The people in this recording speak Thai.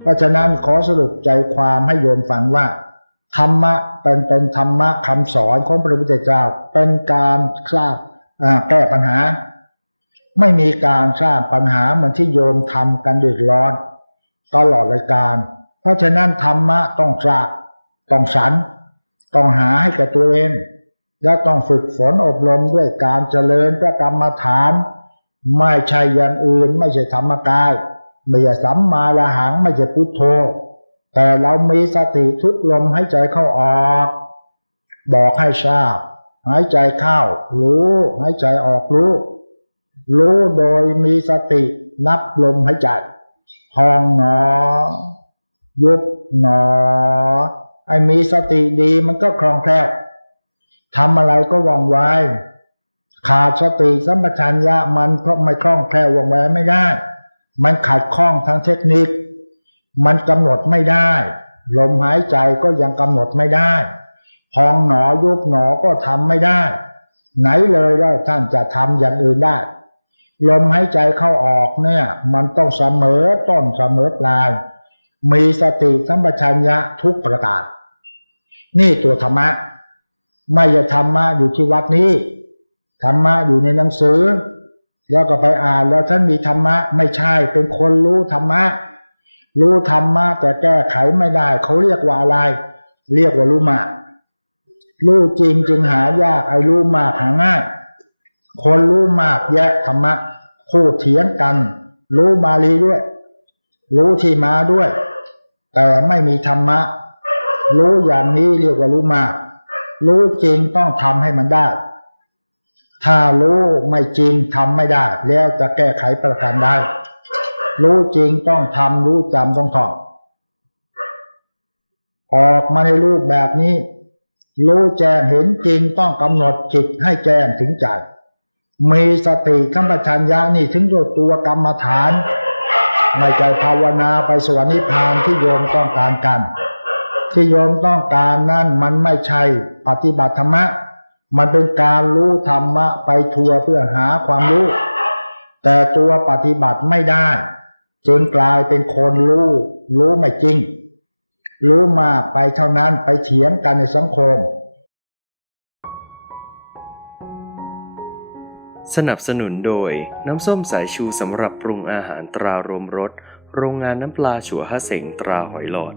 เพราะฉะนั้นขอสรุปใจความให้โยมฟังว่า ธรรมะเป็นเป็นธรรมะคำสอนของพระพุทธเจ้า เป็นการสร้างแก้ปัญหา ไม่มีการสร้างปัญหาเหมือนที่โยมทำกันเดือดร้อนตลอดรายการ เพราะฉะนั้นธรรมะต้องสร้างต้องสรรต้องหาให้แก่ตัวเองและต้องฝึกฝนอบรมด้วยการเจริญพระกรรมฐาน ไม่ใช่อย่างอื่น ไม่ใช่ธรรมกาย ไม่ใช่สัมมาละหังไม่ใช่พุทโธ แต่เรามีสติทุกลมใหายใจเข้าออก บอกให้ทราบ หายใจเข้ารู้หายใจออกรู้ รู้โดยมีสตินับลมหายใจพองหนอ ยุบหนอ ไอ้มีสติดีมันก็คล่องแคล่วทำอะไรก็ว่องไวขาดสติสัมปชัญญะมันก็ไม่คล่องแคล่วว่องไวไม่ได้ มันขัดข้องทางเทคนิค มันกำหนดไม่ได้ ลมหายใจก็ยังกำหนดไม่ได้ พองหนอยุบหนอก็ทำไม่ได้ ไหนเลยแล้วท่านจะทำอย่างอื่นได้ ลมหายใจเข้าออกเนี่ย มันต้องเสมอต้นเสมอปลาย มีสติสัมปชัญญะทุกประการ นี่ตัวธรรมะ ไม่ใช่ธรรมะอยู่ที่วัดนี้ ธรรมะอยู่ในหนังสือ แล้วก็ไปอ่านแล้วท่านมีธรรมะ ไม่ใช่เป็นคนรู้ธรรมะ รู้ธรรมะแต่แก้ไขไม่ได้ เขาเรียกว่าอะไร เรียกว่ารู้มากรู้จริงจึงหายากไอ้รู้มากหาง่าย คนรู้มากแยะธรรมะคู่เถียงกัน รู้บาลีด้วย รู้ที่มาด้วย แต่ไม่มีธรรมะ รู้อย่างนี้เรียกว่ารู้มาก รู้จริงต้องทำให้มันได้ ถ้ารู้ไม่จริงทำไม่ได้ แล้วจะแก้ไขประการได้ รู้จริงต้องทำรู้จำต้องท่องออกมาในรูปแบบนี้ รู้แจ้งเห็นจริงต้องกำหนดจิตให้แจ้งถึงใจมีสติสัมปชัญญะนี่ถึงตัวตัวกรรมฐานไม่ใจภาวนาไปสวรรค์นิพพานที่โยมต้องการกัน ที่โยมต้องการนั่นมันไม่ใช่ปฏิบัติธรรมะ มันเป็นการรู้ธรรมะไปทัวร์เพื่อหาความรู้ แต่ตัวปฏิบัติไม่ได้จึงกลายเป็นคนรู้ รู้ไม่จริง รู้มากไปเท่านั้นไปเถียงกันในสังคม สนับสนุนโดยน้ำส้มสายชูสำหรับปรุงอาหารตรารวมรสโรงงานน้ำปลาฉัวฮะเสงตราหอยหลอด